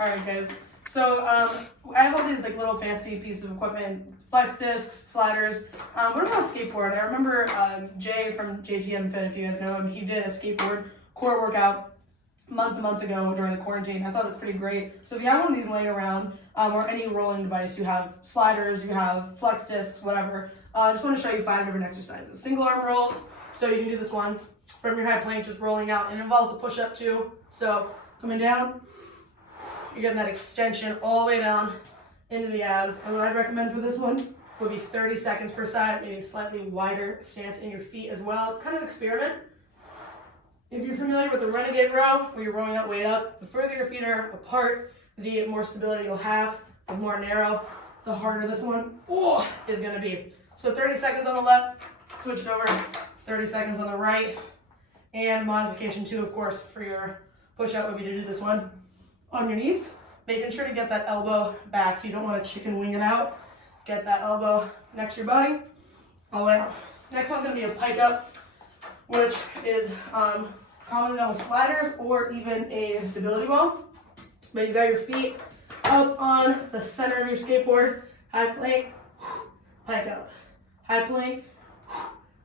All right, guys. So I have all these like little fancy pieces of equipment, flex discs, sliders. What about a skateboard? I remember Jay from JTM Fit, if you guys know him, he did a skateboard core workout months and months ago during the quarantine. I thought it was pretty great. So if you have one of these laying around or any rolling device, you have sliders, you have flex discs, whatever. I just want to show you 5 different exercises. Single arm rolls. So you can do this one from your high plank, just rolling out. It involves a push-up too. So coming down, you're getting that extension all the way down into the abs. And what I'd recommend for this one would be 30 seconds per side, maybe a slightly wider stance in your feet as well. Kind of experiment. If you're familiar with the renegade row, where you're rolling that weight up, the further your feet are apart, the more stability you'll have. The more narrow, the harder this one is going to be. So 30 seconds on the left, switch it over, 30 seconds on the right. And modification 2, of course, for your push-up would be to do this one on your knees, making sure to get that elbow back, so you don't want to chicken wing it out. Get that elbow next to your body, all the way out. Next one's going to be a pike up, which is commonly known as sliders or even a stability ball. But you got your feet up on the center of your skateboard, high plank, pike up, high plank,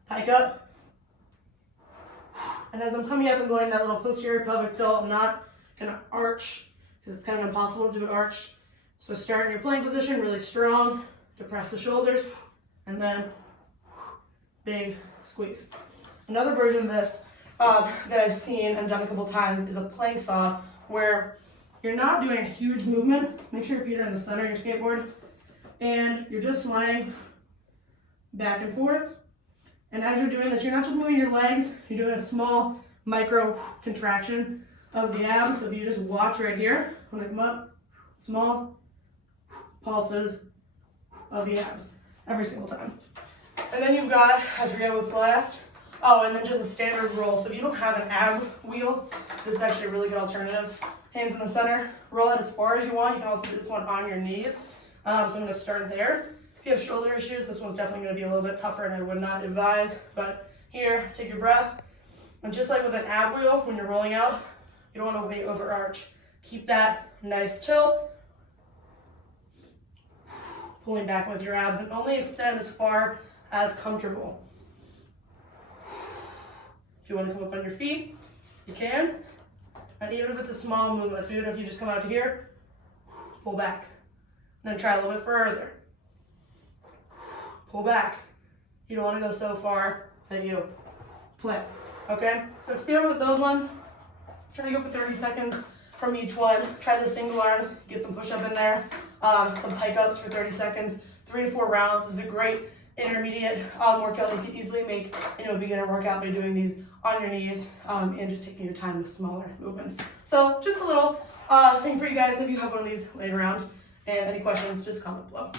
pike up. And as I'm coming up and going that little posterior pelvic tilt, I'm not going to arch, because it's kind of impossible to do it arched. So start in your plank position, really strong, depress the shoulders, and then big squeeze. Another version of this that I've seen and done a couple times is a plank saw, where you're not doing a huge movement. Make sure your feet are in the center of your skateboard, and you're just sliding back and forth. And as you're doing this, you're not just moving your legs, you're doing a small micro contraction of the abs. So if you just watch right here, when I come up, small pulses of the abs every single time. And then you've got, I forget what's last. Oh, and then just a standard roll. So if you don't have an ab wheel, this is actually a really good alternative. Hands in the center, roll it as far as you want. You can also do this one on your knees. So I'm going to start there. If you have shoulder issues, this one's definitely going to be a little bit tougher, and I would not advise. But here, take your breath. And just like with an ab wheel, when you're rolling out, you don't want to weight over arch. Keep that nice tilt. Pulling back with your abs, and only extend as far as comfortable. If you want to come up on your feet, you can. And even if it's a small movement, so even if you just come out to here, pull back. And then try a little bit further. Pull back. You don't want to go so far that you plant. Okay? So experiment with those ones. Try to go for 30 seconds from each one. Try the single arms, get some push-up in there, some pike ups for 30 seconds, 3 to 4 rounds. This is a great intermediate workout you can easily make into a beginner workout by doing these on your knees and just taking your time with smaller movements. So just a little thing for you guys if you have one of these laying around. And any questions, just comment below.